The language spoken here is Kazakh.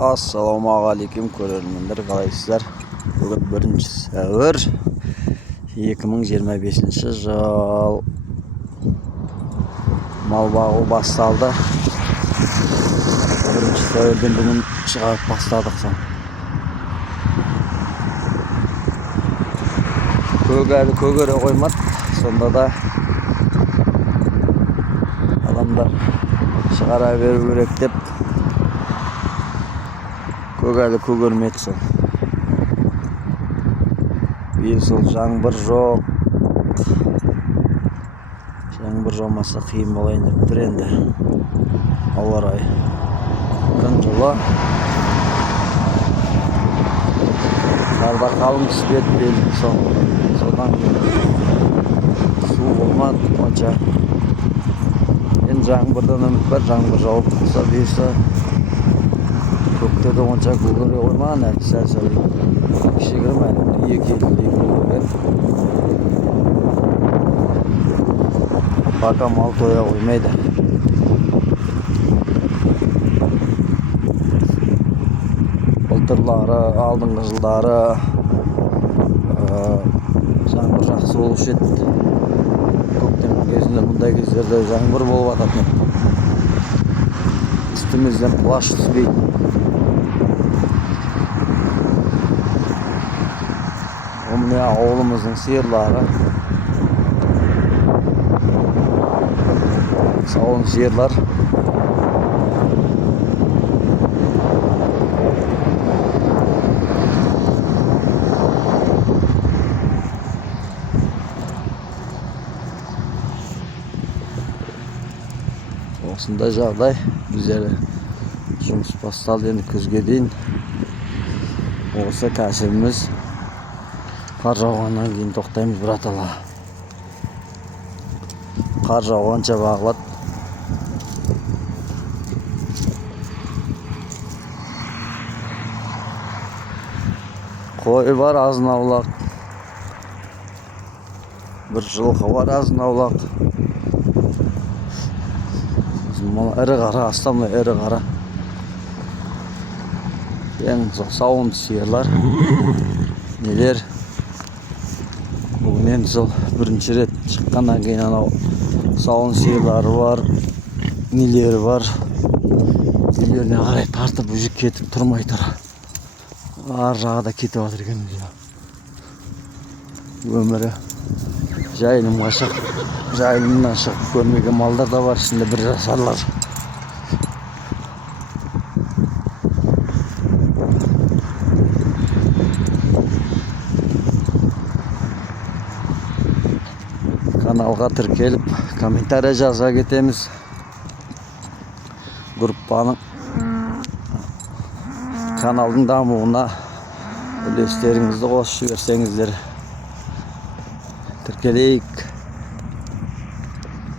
Assalamualaikum көрермендер, қалайсыздар? Бүгін 1 сәуір 2025 жыл. Мал бағу басталды. 1 сәуірден бүгін шығарып бастадық. Әлі көгере қоймады. Сонда да адамдар шығара беру керек деп әлі көгермеді. Биыл сол жаңбыр жоқ. Жаңбыр жаумаса қиын болайын деп тұр енді. Ауа райы күн жылы. Қарда қалың түспеді белі. Содан су болмады онша. Енді жаңбырдан үміт бар. Жаңбыр жауып тұрса бұйырса көктеді онша көгере қоймаған. Әлі сәл-сәл кішігірім, әлі 2 көгерген. Пока мал тоя қоймайды. Былтырлары, алдыңғы жылдары жаңбыр жақсы болушы еді. Көктем кезінде мұндай кездерде жаңбыр болып ататын. Үстімізден плаш түспейді. Міне ауылымыздың сиырлары. Сауын сиырлар. Осындай жағдай. Біздері жұмыс басталды енді күзге дейін. Осы кәсібіміз. Қар жауғаннан кейін тоқтаймыз, братала. Қар жауғанша бағылады. Қой бар азын-аулақ. Бір жылқы бар азын-аулақ. Ірі қара, астамлы ірі қара. Ең сауын сиырлар. Нелер. Бүгін енді сол 1-ші рет шыққаннан кейін анау сауын сиырлары бар. Нелері бар. Үйлеріне қарай тартып жүк кетіп тұрмай тұр. Ар жағада кетіп жатыр екен. Өмірі жайылымға шығып, жайылымнан шығып көрмеген малдар да бар, ішінде бір жасарлар. Каналға тіркеліп, комментария жаза кетеміз. Группаның, каналдың дамуына үлестеріңізді қосып жіберсеңіздер. Тіркелейік.